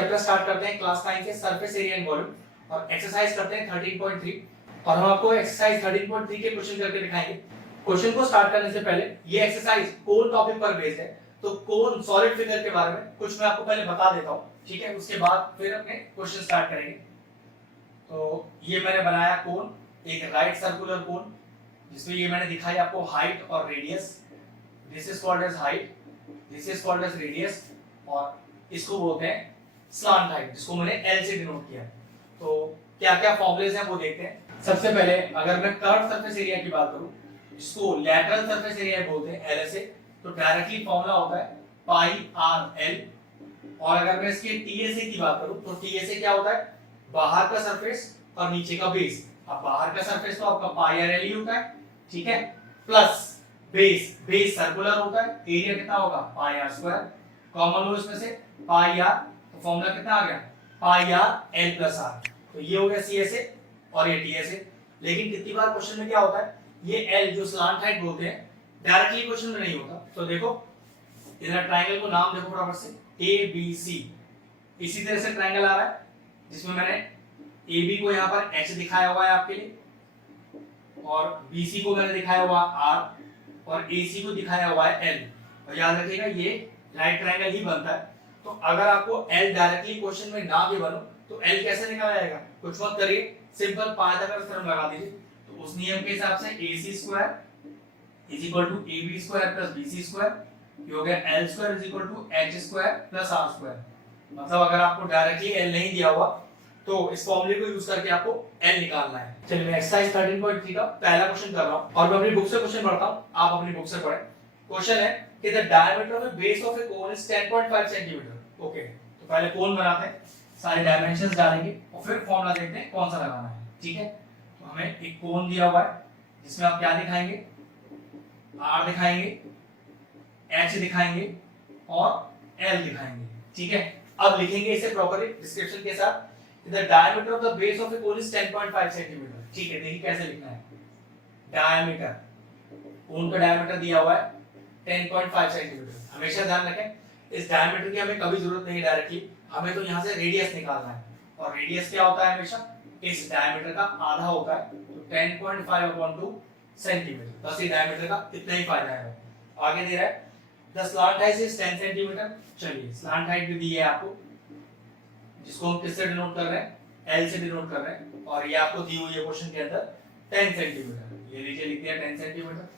Chapter start करते हैं class 9 के सरफेस एरिया एंड वॉल्यूम और एक्सरसाइज करते हैं 13.3 और हम आपको एक्सरसाइज 13.3 के क्वेश्चन करके दिखाएंगे। क्वेश्चन को स्टार्ट करने से पहले ये एक्सरसाइज कोन टॉपिक पर बेस्ड है, तो कोन सॉलिड फिगर के बारे में कुछ मैं आपको पहले बता देता हूँ, ठीक है। उसके बाद फिर अपने क्वेश्चन स्टार्ट करेंगे। तो ये मैंने बनाया कोन, एक राइट सर्कुलर कोन, जिसमें ये मैंने दिखाई आपको हाइट और radius. This is called as height, this is called as radius, और इसको बोलते हैं स्लांट हाइट, जिसको मैंने एल से डिनोट किया। तो क्या क्या फॉर्मूलेज हैं वो देखते हैं। सबसे पहले अगर मैं कर्व सरफेस एरिया की बात करूं, जिसको लैटरल सरफेस एरिया बोलते हैं एल से, तो डायरेक्टली फॉर्मूला होता है पाई आर एल। और अगर मैं इसके टीएसए की बात करूं तो टीएसए क्या होता है, बाहर का सरफेस और नीचे का बेस। अब बाहर का सरफेस तो आपका पाई आर एल ही होता है, ठीक है, प्लस बेस सर्कुलर होता है, एरिया कितना होगा पाई आर स्क्वायर, कॉमन लो इसमें से पाई आर, तो फॉर्मूला कितना आ गया पाई आर एल प्लस आर। तो ये हो गया सीएसए और ये टीएसए। लेकिन कितनी बार क्वेश्चन में क्या होता है, ये एल जो स्लांट हाइट बोलते हैं डायरेक्टली क्वेश्चन में नहीं होता। तो देखो इधर ट्रायंगल को नाम देखो बराबर से ए बी सी। इसी तरह से ट्रायंगल आ रहा है जिसमें मैंने ए बी को यहाँ पर एच दिखाया हुआ है आपके लिए, और बी सी को मैंने दिखाया हुआ आर, और ए सी को दिखाया हुआ है एल। और याद रखिएगा ये राइट ट्रायंगल ही बनता है। तो अगर आपको L डायरेक्टली क्वेश्चन में ना भी बनो तो L कैसे निकाला जाएगा, कुछ मत करिए, सिंपल पाइथागोरस थ्योरम लगा दीजिए। तो उस नियम के हिसाब से AC square is equal to AB square plus BC square, ये हो गया L square is equal to H square plus R square. मतलब अगर आपको डायरेक्टली L नहीं दिया हुआ तो इस फॉर्मूले को यूज करके आपको L निकालना है। चलिए मैं एक्सरसाइज 13.3 का पहला क्वेश्चन कर रहा हूं और मैं अपनी बुक से क्वेश्चन पढ़ता हूं, आप अपनी बुक से पढ़ें। क्वेश्चन है कि the diameter of the base of A cone is 10.5 centimetre. Okay, तो पहले कोन बनाते हैं, सारे डायमेंशंस डालेंगे और फिर फॉर्मूला देखते हैं कौन सा लगाना है, ठीक है। तो हमें एक कोन दिया हुआ है जिसमें आप क्या दिखाएंगे, R दिखाएंगे, H दिखाएंगे और L दिखाएंगे, ठीक है। अब लिखेंगे इसे प्रॉपर्ली डिस्क्रिप्शन के साथ। The diameter of the base of A cone is 10.5 centimetre, ठीक है। देखिए कैसे लिखना है, डायमीटर, कोन का डायमीटर दिया हुआ है 10.5 सेंटीमीटर। हमेशा ध्यान रखें इस डायमीटर की हमें कभी जरूरत नहीं डायरेक्टली, हमें तो यहाँ से रेडियस निकालना है, और रेडियस क्या होता है हमेशा इस डायमीटर का आधा होता है। तो 10.5/2 सेंटीमीटर, बस ये डायमीटर का इतना ही फायदा है। आगे दे रहा है the slant height is 10 centimetre. चलिए स्लांट हाइट भी दी है आपको, जिसको हम किससे डिनोट कर रहे हैं, एल से डिनोट कर रहे हैं, और ये आपको दी हुई है क्वेश्चन के अंदर 10 सेंटीमीटर। ये नीचे लिख दिया 10 सेंटीमीटर।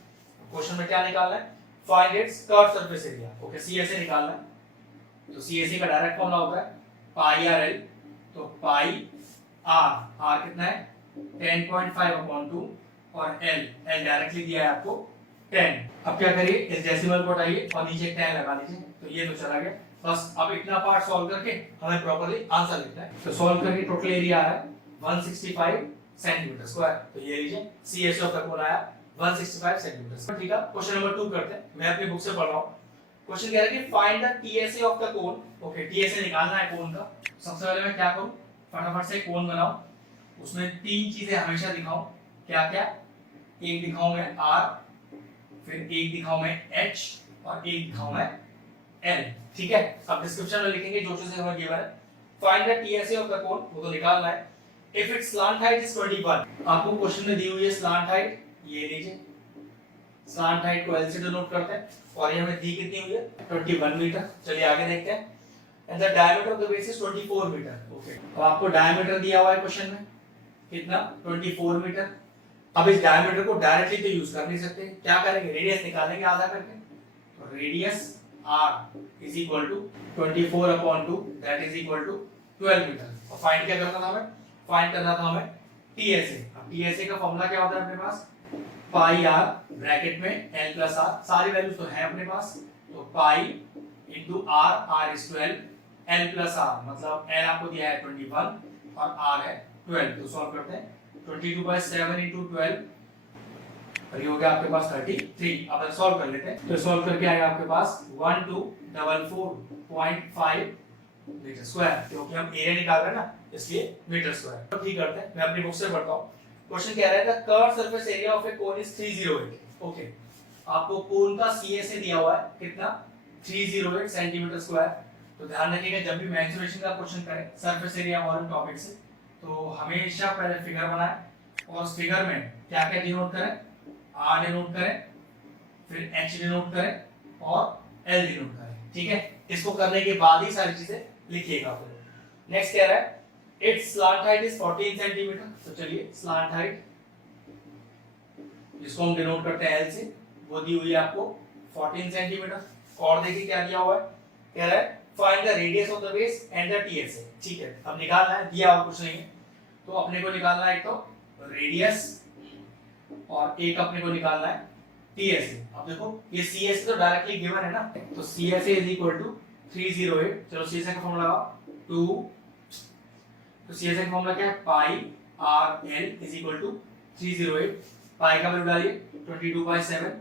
क्वेश्चन में क्या निकालना है, find its curve surface area. Okay, CSA निकालना है। तो सीएसए का डायरेक्ट फॉर्मूला होता है पाई आर एल। तो पाई आर कितना है 10.5/2 और एल डायरेक्टली दिया है आपको 10। अब क्या करिए, इस डेसिमल को हटाइए और नीचे 10 लगा दीजिए, तो ये तो चला गया। बस अब इतना पार्ट सॉल्व करके हमें प्रॉपर्ली आंसर लिखना है। तो सॉल्व करके टोटल एरिया आ रहा है 165 सेंटीमीटर स्क्वायर। तो ये लीजिए सीएसए ऑफ द कोन आया 165 सेंटीमीटर। ठीक है, क्वेश्चन नंबर 2 करते हैं। मैं अपनी बुक से पढ़ रहा हूं। क्वेश्चन कह रहा है कि find the TSA of the cone. Okay, TSA निकालना है कोन का। सबसे पहले मैं क्या करूं, फटाफट से कोन बनाऊं, उसमें तीन चीजें हमेशा दिखाऊं। क्या क्या, एक दिखाऊं मैं R, फिर एक दिखाऊं मैं H और एक दिखाऊं मैं L, ठीक है। अब डिस्क्रिप्शन में लिखेंगे जो चीजें हमें गिवन है। Find the TSA of the cone, वो तो निकालना है। If it's slant height is 21, आपको क्वेश्चन में दी हुई है स्लांट हाइट, ये लीजिए स्लांट हाइट को L से डिनोट करते हैं, और ये हमें दी कितनी हुई है 21 मीटर। चलिए आगे देखते हैं। And the diameter of the base is 24 metre. Okay, तो आपको डायमीटर दिया हुआ है क्वेश्चन में कितना 24 मीटर। अब इस डायमीटर को डायरेक्टली तो यूज कर नहीं सकते, क्या करेंगे, रेडियस निकालेंगे आधा करके। तो radius R is equal to 24/2 that is equal to 12 metre. और फाइंड क्या करना था हमें, फाइंड करना था हमें टीएसए। अब टीएसए का फॉर्मूला क्या होता है अपने पास, पाई आर ब्रैकेट में एल प्लस आर, सारी वैल्यूज तो है अपने पास। तो pi into R, R is 12, L plus R, मतलब एल आपको दिया है 21 और आर है 12। तो सॉल्व करते हैं, 22/7 इंटू 12, और ये हो गया आपके पास 33। अब सॉल्व कर लेते हैं। तो सॉल्व करके आएगा आपके पास 1244.5 मीटर स्क्वायर, क्योंकि हम एरिया निकाल रहे हैं ना, इसलिए मीटर स्क्वायर। तो ठीक करते हैं, मैं अपनी बुक से पढ़ता हूं। क्वेश्चन कह रहा है the curve surface area of A cone is 308। Okay, आपको कोन का सीएसए दिया हुआ है कितना 308 सेंटीमीटर स्क्वायर। तो ध्यान रखिएगा जब भी मेंसुरेशन का क्वेश्चन करें सरफेस एरिया वॉल्यूम टॉपिक से, तो हमेशा पहले फिगर बनाएं और उस फिगर में क्या क्या डिनोट करें, आर डिनोट करें, फिर एच डिनोट करें और एल डिनोट करें। ठीक है, इसको करने के बाद ही सारी चीजें लिखिएगा। नेक्स्ट क्या रहा है, it's slant height is 14 centimetre. तो चलिए स्लांट हाइट जिसको हम डिनोट करते हैं एल से, वो दी हुई है आपको 14 सेंटीमीटर। और देखिए क्या दिया हुआ है, कह रहा है find the radius of the base and the TSA. ठीक है, अब निकालना है, दिया और कुछ नहीं है, तो अपने को निकालना है एक तो रेडियस और एक अपने को निकालना है टीएसए। अब देखो ये सीएसए तो डायरेक्टली गिवन है ना, तो सीएसए इज इक्वल टू 308। चलो सीएसए का फॉर्मूला लगाओ 2, तो सीएसए का फॉर्मूला क्या है, pi R L is equal to 308। Pi का वैल्यू डालिए 22/7।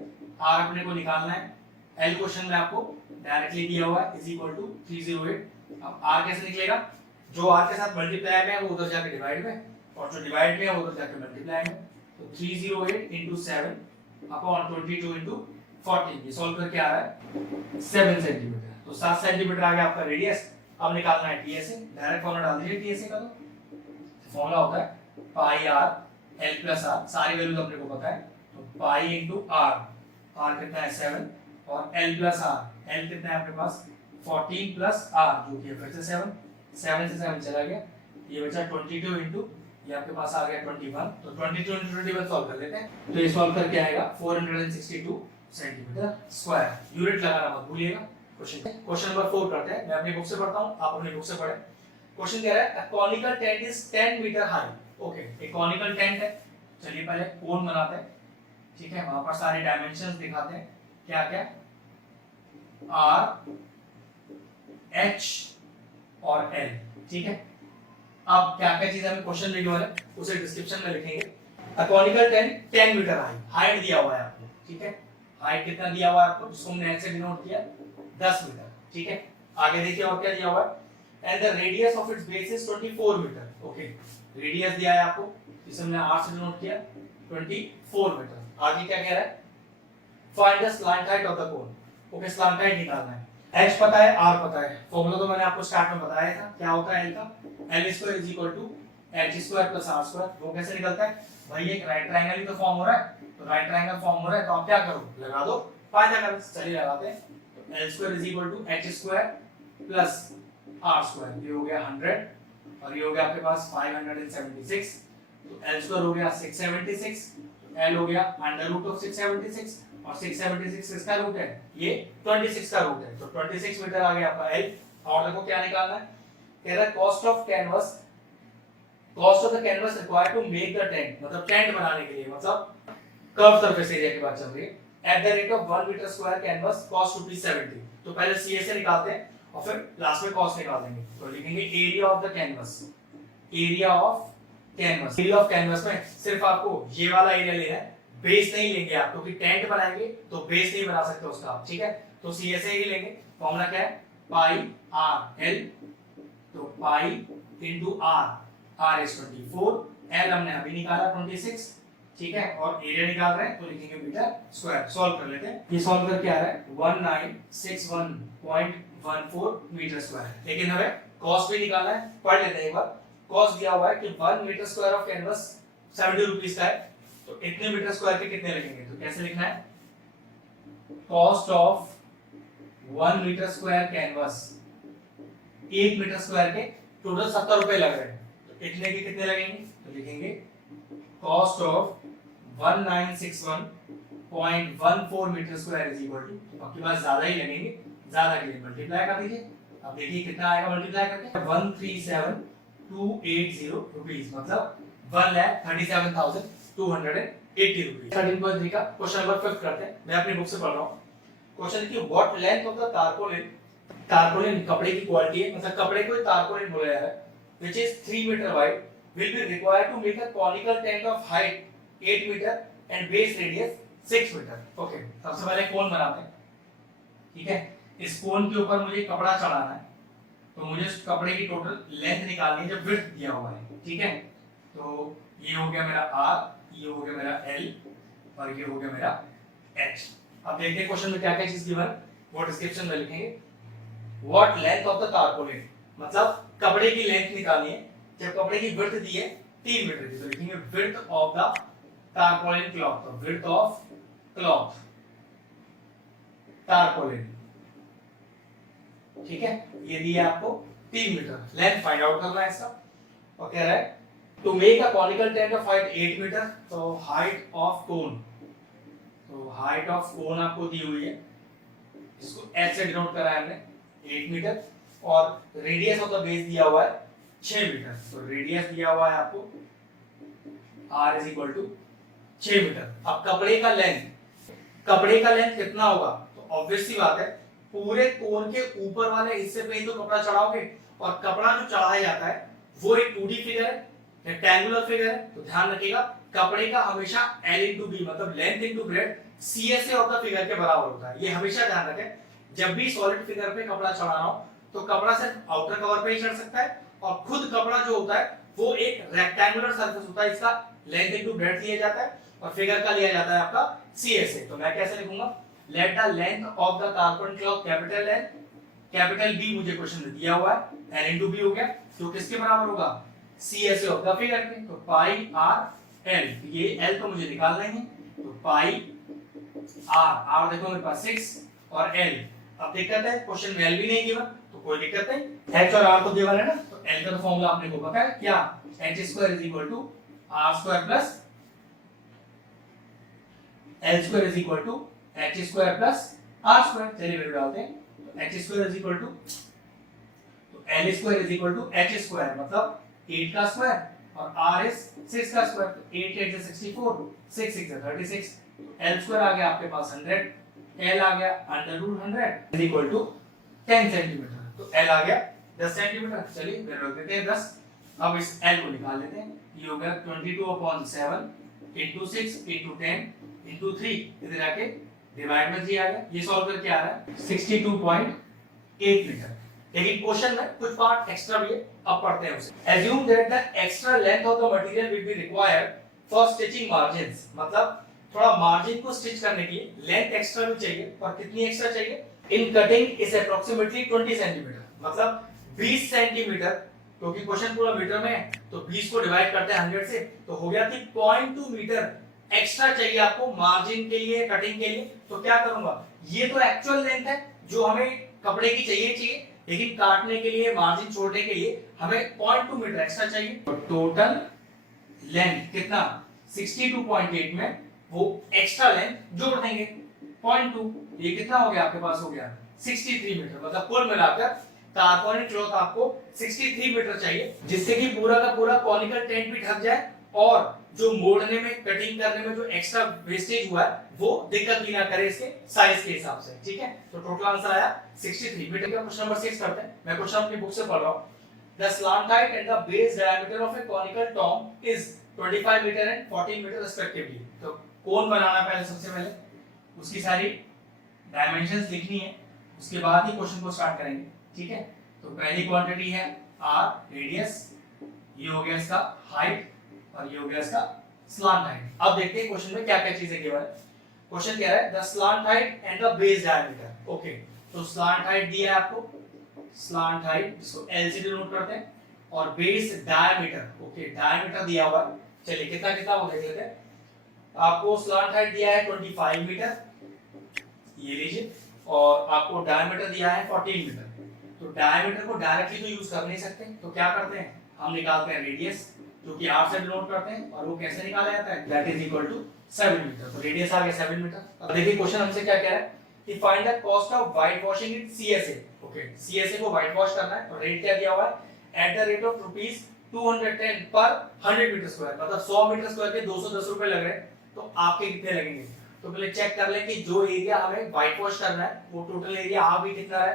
आर अपने को निकालना है, एल क्वेश्चन में आपको डायरेक्टली दिया हुआ है इज इक्वल टू 308। अब आर कैसे निकलेगा, जो आर के साथ मल्टीप्लाई में है वो उधर जाके डिवाइड में, और जो डिवाइड में है वो उधर जाके मल्टीप्लाई में। तो 308 into 7 अपॉन 22 into 14, ये सॉल्व करके आ रहा है 7 सेंटीमीटर। तो 7 सेंटीमीटर आ गया आपका रेडियस। अब निकालना है टीएसए, डायरेक्ट फॉर्मूला डाल दीजिए टीएसए का। तो फॉर्मूला होता है pi R L plus R, सारी वैल्यूज अपने को पता है, तो पाई इंटू आर, आर कितना है 7, और एल प्लस आर, एल कितना है आपके पास 14 प्लस आर जो कि है फिर से 7, 7 से 7 चला गया, ये बचा 22 इंटू ये आपके पास आ गया 21। तो 22 इंटू 21 सॉल्व कर लेते हैं। तो ये सॉल्व करके आएगा 462 सेंटीमीटर स्क्वायर। यूनिट लगाना मत भूलिएगा। क्वेश्चन नंबर 4 करते हैं, मैं अपनी बुक से पढ़ता हूं, आप अपनी बुक से पढ़ें। क्वेश्चन कह रहा है a conical tent is 10 metre high. Okay, एक कॉनिकल टेंट है, चलिए पहले कोन बनाते हैं। ठीक है, वहां पर सारे डायमेंशंस दिखाते हैं, क्या क्या, आर, एच और एल। ठीक है, अब क्या क्या चीज हमें क्वेश्चन लिखने वाले उसे डिस्क्रिप्शन में लिखेंगे। A conical tent 10 metre high, height दिया हुआ है आपको। ठीक है, हाइट कितना दिया हुआ है आपको, जिसको हमने एच से डिनोट किया 10 मीटर। ठीक है, आगे देखिए और क्या दिया हुआ है, and the radius of its base is 24 metre. Okay, radius दिया है आपको, जिसे हमने आर से डिनोट किया 24 मीटर। आगे क्या कह रहा है, find the slant height of the cone. Okay, slant height निकालना है, एच पता है, आर पता है, फॉर्मूला तो मैंने आपको स्टार्ट में बताया था, क्या होता है एल का, L square is equal to H square plus R square. वो कैसे निकलता है भाई, एक राइट ट्रायंगल ही तो फॉर्म हो रहा है, तो राइट ट्रायंगल फॉर्म हो रहा है, तो आप क्या करो, लगा दो पाइथागोरस। चलिए लगाते हैं, तो L square is equal to H square plus R square, ये हो गया 100 और ये हो गया आपके पास 576। तो एल स्क्वायर हो गया 676, एल हो गया अंडर रूट ऑफ 676 और 676 किसका रूट है, ये 26 का रूट है, तो 26 मीटर आ गया आपका एल। और देखो क्या निकालना है, कह रहा है cost of canvas, cost of the canvas required to make the tent, मतलब टेंट बनाने के लिए, मतलब कर्व सरफेस एरिया की बात चल रही है, at the rate of 1 metre square canvas cost ₹70। तो पहले सीएसए निकालते हैं और फिर लास्ट में कॉस्ट निकाल देंगे। तो लिखेंगे area of the canvas, area of canvas, area of canvas में सिर्फ आपको ये वाला एरिया लेना है, बेस नहीं लेंगे आप, क्योंकि टेंट बनाएंगे तो बेस नहीं बना सकते उसका आप। ठीक है, तो सीएसए ही लेंगे। फॉर्मूला क्या है, पाई आर एल, तो pi into R, R is 24, L हमने अभी निकाला 26। ठीक है, और एरिया निकाल रहे हैं तो लिखेंगे मीटर स्क्वायर। सॉल्व कर लेते हैं, ये सॉल्व करके आ रहा है 1961.14 मीटर स्क्वायर। लेकिन हमें कॉस्ट भी निकालना है, पढ़ लेते हैं एक बार। कॉस्ट दिया हुआ है कि 1 metre square of canvas 70 rupees का है, तो इतने मीटर स्क्वायर के कितने लगेंगे, तो कैसे लिखना है, cost of 1 metre square canvas, 1 metre square के टोटल 70 रुपए लग रहे हैं, तो इतने के कितने लगेंगे, तो लिखेंगे cost of 1961.14 metre square is equal to, आपके पास ज्यादा ही लगेंगे, ज्यादा के लिए मल्टीप्लाई कर दीजिए। अब देखिए कितना आएगा मल्टीप्लाई करके, 137,280 रुपीस, मतलब 1,37,280 रुपीस। 13.3 का क्वेश्चन नंबर 5 करते हैं, मैं अपनी बुक से पढ़ रहा हूँ। क्वेश्चन की what length of the tarpaulin, tarpaulin कपड़े की क्वालिटी है, मतलब कपड़े को टारपोलिन बोला जा रहा है, which is 3 meter wide will be required to make a conical tent of height 8 meter and base radius 6 meter. Okay, सबसे पहले कोन बनाते हैं। ठीक है, इस कोन के ऊपर मुझे कपड़ा चढ़ाना है, तो मुझे उस कपड़े की टोटल लेंथ निकालनी है जो विड्थ दिया हुआ है। ठीक है, तो ये हो गया मेरा R, ये हो गया मेरा L और ये हो गया मेरा H। अब देखते हैं क्वेश्चन में क्या क्या चीज गिवन, वो डिस्क्रिप्शन में लिखेंगे। What length of the tarpaulin, मतलब कपड़े की लेंथ निकालनी है। जब कपड़े की विड्थ दी है 3 मीटर की, तो लिखेंगे width of the tarpaulin cloth. तो विड्थ ऑफ क्लॉथ तारपोलिन, ठीक है, ये दिया आपको 3 मीटर। लेंथ फाइंड आउट करना है इसका, और कह रहा है to make a conical tent of height 8 metre, तो हाइट ऑफ कोन, तो हाइट ऑफ कोन आपको दी हुई है, इसको एच से डिनोट करा है हमने 8 मीटर, और रेडियस ऑफ द बेस दिया हुआ है 6 मीटर। तो रेडियस दिया हुआ है आपको r is equal to 6 metre. अब कपड़े का लेंथ कितना होगा, तो ऑब्वियस सी बात है पूरे कोन के ऊपर वाले हिस्से पे ही तो कपड़ा चढ़ाओगे, और कपड़ा जो चढ़ाया जाता है वो एक 2D फिगर है, रेक्टेंगुलर फिगर है। तो ध्यान रखिएगा कपड़े का हमेशा L इंटू बी, मतलब length into breadth CSA of the figure के बराबर होता है। ये हमेशा ध्यान रखें, जब भी सॉलिड फिगर पे कपड़ा चढ़ाना हो तो कपड़ा सिर्फ आउटर कवर पे ही चढ़ सकता है, और खुद कपड़ा जो होता है वो एक रेक्टेंगुलर सरफेस होता है, इसका लेंथ इंटू ब्रेड्थ लिया जाता है, और फिगर का लिया जाता है आपका CSA। तो मैं कैसे लिखूंगा, let the length of the tarpaulin cloth capital L, capital B मुझे क्वेश्चन में दिया हुआ है, L इंटू बी हो गया, तो किसके बराबर होगा, CSA ऑफ द फिगर के। तो पाई r l, ये l तो मुझे निकालना ही है, तो पाई r देखो मेरे पास 6 और l। अब दिक्कत है क्वेश्चन में l भी नहीं गिवन, तो कोई दिक्कत नहीं, h और r तो गिवन है ना, तो l का तो फॉर्मूला आपने को पता है क्या, h square is equal to r square plus l square is equal to h square plus r square. चलिए वैल्यू डालते हैं, तो h square is equal to, तो l square is equal to h square, मतलब 8 का square, और r is 6 का square, तो 8 8 से 64, 6 6 से 36, तो l स्क्वायर आ गया आपके पास 100, l आ गया under root 100 is equal to 10 centimetre, तो l आ गया 10 सेंटीमीटर। चलिए वैल्यू रख देते हैं 10। अब इस l को निकाल लेते हैं, ये हो गया 22/7 into 6 into 10 into 3, इधर जाके डिवाइड में 3 आ गया, ये सॉल्व करके आ रहा है 62.8 मीटर। लेकिन क्वेश्चन में कुछ पार्ट एक्स्ट्रा भी है, अब पढ़ते हैं उसे। Assume that the extra length of the material will be required for stitching margins, मतलब थोड़ा मार्जिन को स्टिच करने के लिए लेंथ एक्स्ट्रा भी चाहिए, और कितनी एक्स्ट्रा चाहिए, in cutting is approximately 20 centimetre, मतलब 20 सेंटीमीटर, क्योंकि क्वेश्चन पूरा मीटर में है, तो 20 को डिवाइड करते हैं 100 से, तो हो गया कि 0.2 मीटर एक्स्ट्रा चाहिए आपको मार्जिन के लिए, कटिंग के लिए। तो क्या करूंगा, ये तो एक्चुअल लेंथ है जो हमें कपड़े की चाहिए, लेकिन काटने के लिए, मार्जिन छोड़ने के लिए हमें 0.2 मीटर एक्स्ट्रा चाहिए। तो टोटल लेंथ कितना, 62.8 में वो एक्स्ट्रा लेंथ जोड़ देंगे 0.2, ये कितना हो गया आपके पास, हो गया 63 मीटर, मतलब कुल मिलाकर तारपोलिन क्लॉथ आपको 63 मीटर चाहिए, जिससे कि पूरा का पूरा कॉनिकल टेंट भी ढक जाए, और जो मोड़ने में, कटिंग करने में जो एक्स्ट्रा वेस्टेज हुआ है वो दिक्कत भी ना करे इसके साइज के हिसाब से, ठीक है। तो टोटल आंसर आया 63 मीटर का। क्वेश्चन नंबर 6 करते हैं, मैं क्वेश्चन अपनी बुक से पढ़ रहा हूं। The slant height and the base diameter of a conical tomb is 25 metre and 14 metre respectively. तो कोन बनाना पहले, सबसे पहले उसकी सारी डायमेंशंस लिखनी है, उसके बाद ही क्वेश्चन को स्टार्ट करेंगे, ठीक है। तो पहली क्वांटिटी है r रेडियस, ये हो गया इसका हाइट, और ये हो गया इसका स्लांट हाइट। अब देखते हैं क्वेश्चन में क्या क्या चीजें गिवन है। क्वेश्चन कह रहा है the slant height and the base diameter. Okay, तो स्लांट हाइट दिया है आपको, स्लांट हाइट जिसको L से डिनोट करते हैं, और बेस डायमीटर, ओके डायमीटर दिया हुआ है। चलिए कितना कितना वो देख लेते हैं। आपको स्लांट हाइट दिया है 25 मीटर, ये लीजिए, और आपको डायमीटर दिया है 14 मीटर। तो डायमीटर को डायरेक्टली तो यूज कर नहीं सकते, तो क्या करते हैं, हम निकालते हैं रेडियस, जो कि r से डिनोट करते हैं, और वो कैसे निकाला जाता है, that is equal to 7 metre. तो रेडियस आ गया 7 मीटर। अब देखिए क्वेश्चन हमसे क्या कह रहा है कि find the cost of white washing in CSA। Okay, CSA को व्हाइट वॉश करना है, तो रेट क्या दिया हुआ है, एट द रेट ऑफ ₹210 पर 100 मीटर स्क्वायर, मतलब 100 मीटर स्क्वायर के 210 रुपए लग रहे हैं, तो आपके कितने लगेंगे। तो पहले चेक कर लें कि जो एरिया हमें व्हाइट वॉश करना है वो टोटल एरिया आ भी कितना है।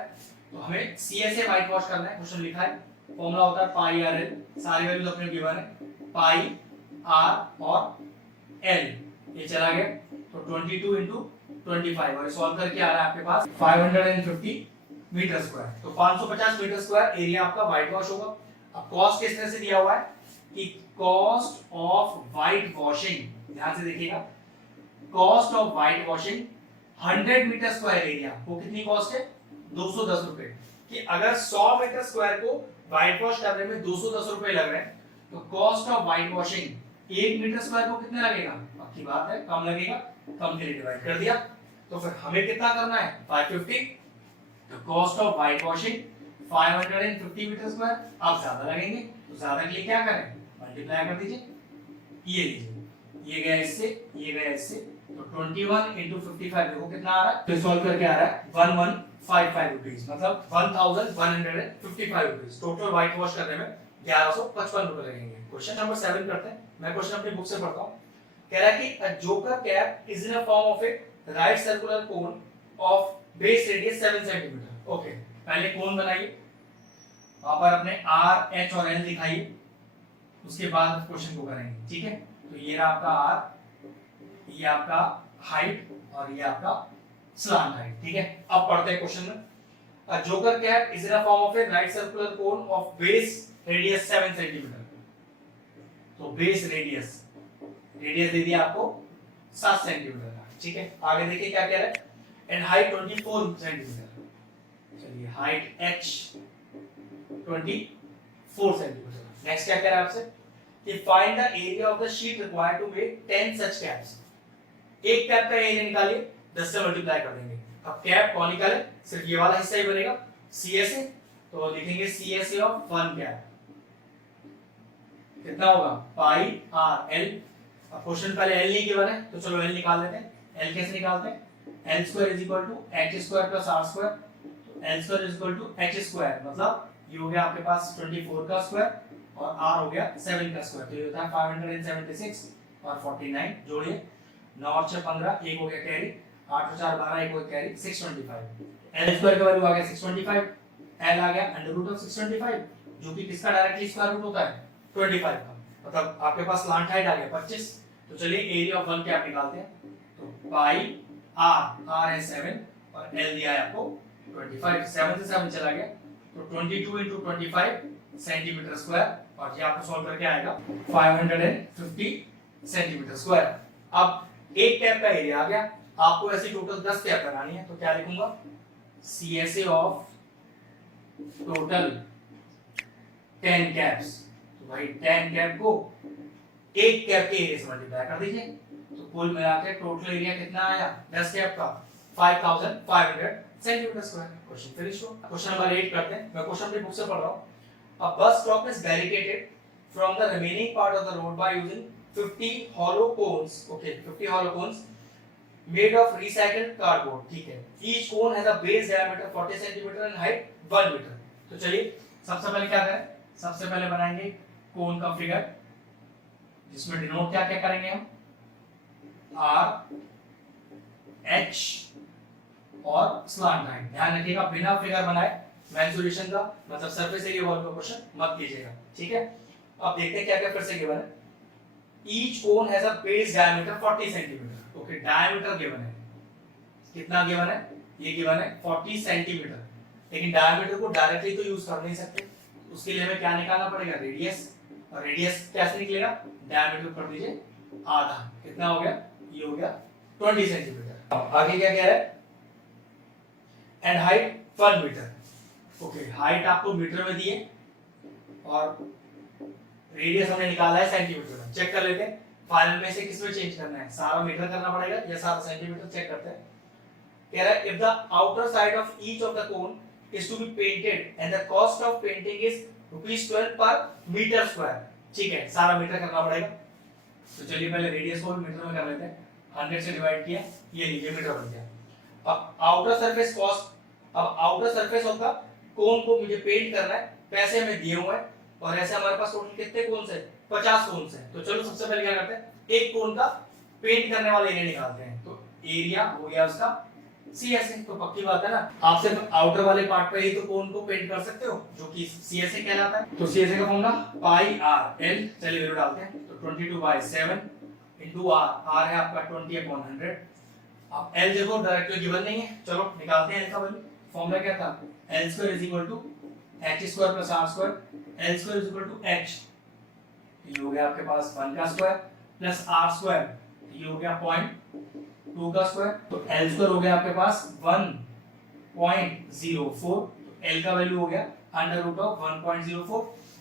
तो हमें CSA व्हाइट वॉश करना है, क्वेश्चन लिखा है, फॉर्मूला होता है पाई आर एल, सारी वैल्यूज अपने गिवन है, पाई आर और एल, ये चला गया, तो 22 into 25, और सॉल्व करके आ रहा है आपके पास 550 मीटर स्क्वायर। तो 550 मीटर स्क्वायर एरिया आपका व्हाइट वॉश होगा। अब कॉस्ट किस तरह से दिया हुआ है कि कॉस्ट ऑफ व्हाइट वॉशिंग, ध्यान से देखिएगा, cost of white washing 100 metre square area, वो कितनी कॉस्ट है, 210 रुपए। कि अगर 100 मीटर स्क्वायर को व्हाइट वॉश करने में 210 रुपए लग रहे हैं तो cost of white washing 1 metre square को कितना लगेगा? पक्की बात है कम लगेगा, कम के लिए डिवाइड कर दिया। तो फिर हमें कितना करना है? 550। तो cost of white washing 550 metre square. अब ज्यादा लगेंगे तो ज्यादा के लिए क्या करें? मल्टीप्लाई कर दीजिए। ये लीजिए, ये गया इससे, ये गया इससे, तो 21 into 55 देखो कितना आ रहा है? तो सॉल्व करके आ रहा है 1155 रुपीस, मतलब 1155 रुपीस। टोटल व्हाइट वॉश करने में 1155 रुपए लगेंगे। क्वेश्चन नंबर 7 करते हैं। मैं क्वेश्चन अपनी बुक से पढ़ता हूँ। कह रहा है कि a joker cap is in a form of a right circular cone of base radius 7 cm। Okay, पहले कोन बनाइए, वहां पर अपने R, H और L दिखाइए, उसके बाद क्वेश्चन को करेंगे। ठीक है, तो ये रहा आपका R, ये आपका हाइट और ये आपका स्लांट हाइट। ठीक है, अब पढ़ते हैं क्वेश्चन में। A joker cap is in a form of a right circular cone of base radius 7 cm। तो बेस रेडियस दे दिया आपको 7 सेंटीमीटर का। ठीक है, आगे देखिए क्या कह रहा है, एंड हाइट 24 सेंटीमीटर। चलिए, हाइट h 24 सेंटीमीटर। नेक्स्ट क्या कह रहा है आपसे कि find the area of the sheet required to make 10 such caps. एक कैप का एरिया निकालिए, 10 से मल्टीप्लाई कर देंगे। अब कैप कॉनिकल है, सिर्फ ये वाला हिस्सा ही बनेगा, CSA। तो लिखेंगे CSA ऑफ 1 कैप कितना होगा? पाई आर एल। अब क्वेश्चन पहले एल नहीं गिवन है तो चलो एल निकाल लेते हैं। एल कैसे निकालते हैं? L square is equal to H square plus R square. तो L square is equal to H square, मतलब ये हो गया आपके पास 24 का स्क्वायर और आर हो गया 7 का स्क्वायर। तो ये होता है 576 और 49 जोड़िए, 9 और 6 15, एक हो गया कैरी, 8 और 4 12, एक हो गया कैरी, 625। एल स्क्वायर का वैल्यू आ गया 625, एल आ गया अंडर रूट ऑफ 625 जो कि किसका डायरेक्टली स्क्वायर रूट होता है? 25 का। मतलब आपके पास स्लांट हाइट आ गया 25। तो चलिए एरिया ऑफ 1 कैप निकालते हैं। तो पाई आर है 7 और एल दिया है आपको 25। 7 से 7 चला गया तो 22 into 25 सेंटीमीटर स्क्वायर और ये आपको सॉल्व करके आएगा 550 सेंटीमीटर स्क्वायर। अब एक कैप का एरिया आ गया, आपको ऐसे टोटल 10 कैप बनानी है। तो क्या लिखूंगा? CSA of total 10 caps. भाई 10 कैप को एक कैप के एरिया से मल्टीप्लाई कर दीजिए, तो कुल मिलाकर टोटल एरिया कितना आया 10 कैप का? 5500 सेंटीमीटर स्क्वायर। क्वेश्चन फिनिश हो। क्वेश्चन नंबर 8 करते हैं। मैं क्वेश्चन अपनी बुक से पढ़ रहा हूं। A bus stop is barricaded from the remaining part of the road by using 50 hollow cones। Okay, 50 hollow cones made of recycled cardboard। ठीक है, each cone has a base diameter 40 cm and height 1 meter। तो चलिए सबसे पहले क्या करें? सबसे पहले बनाएंगे कोन का फिगर, जिसमें डिनोट क्या क्या करेंगे हम? आर, एच और स्लांट लाइन। ध्यान रखिएगा बिना फिगर बनाए मेंसुरेशन का मतलब सरफेस एरिया वॉल का क्वेश्चन मत कीजिएगा। ठीक है, अब देखते हैं क्या क्या फिर से गिवन है। Each cone has a base diameter 40 centimetre. Okay, diameter given है, कितना गिवन है? ये गिवन है 40 सेंटीमीटर। लेकिन डायमीटर को डायरेक्टली तो यूज कर नहीं सकते, उसके लिए हमें क्या निकालना पड़ेगा? रेडियस। और रेडियस कैसे निकलेगा? डायमीटर कर दीजिए आधा, कितना हो गया? ये हो गया 20 सेंटीमीटर। आगे क्या कह रहा है? And height 1 metre. Okay, height आपको मीटर में दिए और रेडियस हमने निकाला है सेंटीमीटर में। चेक कर लेते हैं फाइनल में से किसमें चेंज करना है, सारा मीटर करना पड़ेगा या सारा सेंटीमीटर। चेक करते हैं। कह रहा है if the outer side of each of the cone is to be painted and the cost of painting is ₹12 per meter square। ठीक है, सारा मीटर करना पड़ेगा। तो चलिए पहले रेडियस को मीटर में कर लेते हैं। 100 से डिवाइड किया, ये लीजिए मीटर बन गया। अब आउटर सरफेस कॉस्ट, अब outer surface of the cone को मुझे पेंट करना है, पैसे हमें दिए हुए हैं और ऐसे हमारे पास टोटल कितने कोन्स हैं? 50 कोन्स हैं। तो चलो सबसे पहले क्या करते हैं, एक कोन का पेंट करने वाला एरिया निकालते हैं। तो एरिया हो गया उसका CSA। तो पक्की बात है ना, आप सिर्फ आउटर वाले पार्ट पे ही तो कोन को पेंट कर सकते हो जो कि CSA कहलाता है। तो CSA का फॉर्मूला पाई आर एल, चलिए वैल्यू डालते हैं। तो 22/7 इनटू आर, आर है आपका 20/100। अब एल देखो डायरेक्टली गिवन नहीं है, चलो निकालते हैं एल का वैल्यू। फॉर्मूला क्या था? L square is equal to h square plus r square। L square is equal to h, ये हो गया आपके पास 1 का स्क्वायर प्लस r स्क्वायर, ये हो गया 0.2 का स्क्वायर। तो L स्क्वायर हो गया आपके पास 1.04। तो L का वैल्यू हो गया अंडर रूट ऑफ 1.04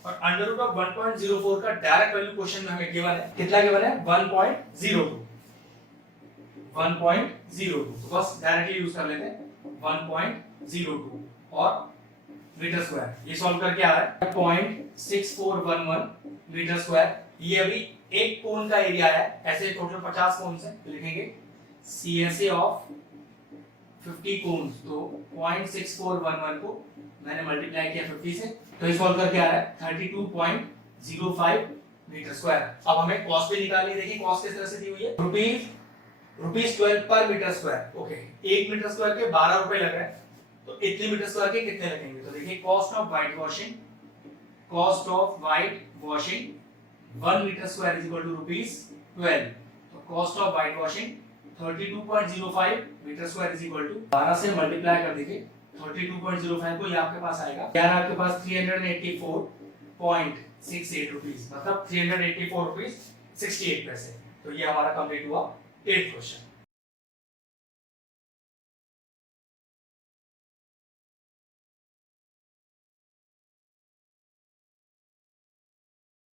और अंडर रूट ऑफ 1.04 का डायरेक्ट वैल्यू क्वेश्चन में हमें गिवन है, कितना गिवन है 1.02 तो बस डायरेक्टली यूज कर लेते हैं 1.02 और मीटर स्क्वायर, ये सॉल्व करके आ रहा है 0.6411 मीटर स्क्वायर। ये अभी एक कोन का एरिया है, ऐसे टोटल 50 कोन्स हैं, तो लिखेंगे CSA ऑफ 50 कोन्स, तो 0.6411 को मैंने मल्टीप्लाई किया 50 से, तो ये सॉल्व करके आ रहा है 32.05 मीटर स्क्वायर। अब हमें कॉस्ट भी निकालनी है, देखिए कॉस्ट किस तरह से दी हुई है, रुपीज 12 पर मीटर स्क्वायर। ओके, 1 मीटर स्क्वायर के 12 रुपए लग रहे हैं, तो इतने मीटर स्क्वायर के कितने लगेंगे, तो देखिए cost of white washing 1 metre square is equal to rupees 12, तो cost of white washing 32.05 metre square is equal to 12 से मल्टीप्लाई कर दीजिए 32.05 को, ये आपके पास आएगा यार आपके पास 384.68 रुपीज, मतलब 384 रुपीज 68 पैसे। तो ये हमारा कंप्लीट हुआ 8th क्वेश्चन।